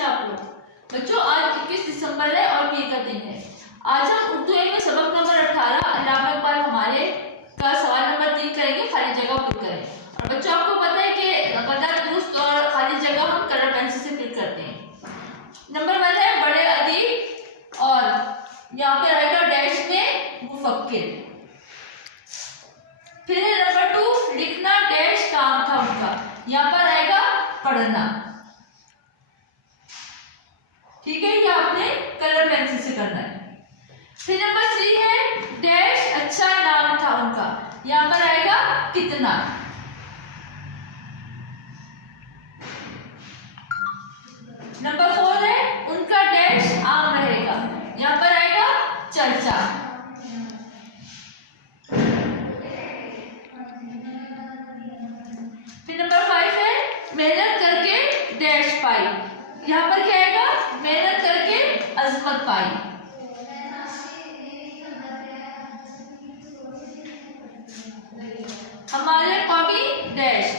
कैसे आप लोग? बच्चों आज 21 दिसंबर है और मई का दिन है। आज हम उर्दू में सबक नंबर 18 अल्लामा इकबाल हमारे का सवाल नंबर 3 करेंगे, खाली जगह फिल करें। और बच्चों आपको पता है कि गदा दुरुस्त और खाली जगह हम कलर पेंसिल से फिल करते हैं। नंबर 1 है बड़े अदीब और यहाँ पे आएगा डैश में मुफक्किर। फिर है नंबर 2 लिखना डैश काम था उनका, यहाँ पर आएगा पढ़ना। ठीक है, ये आपने कलर पेंसिल से करना है। फिर नंबर 3 है डैश अच्छा नाम था उनका, यहाँ पर आएगा कितना। नंबर 4 है उनका डैश आम रहेगा, यहाँ पर आएगा चर्चा। फिर नंबर 5 है मेहनत करके डैश पाई, यहाँ पर क्या आएगा मेहनत करके अजमत पाई। हमारे कौमी डैश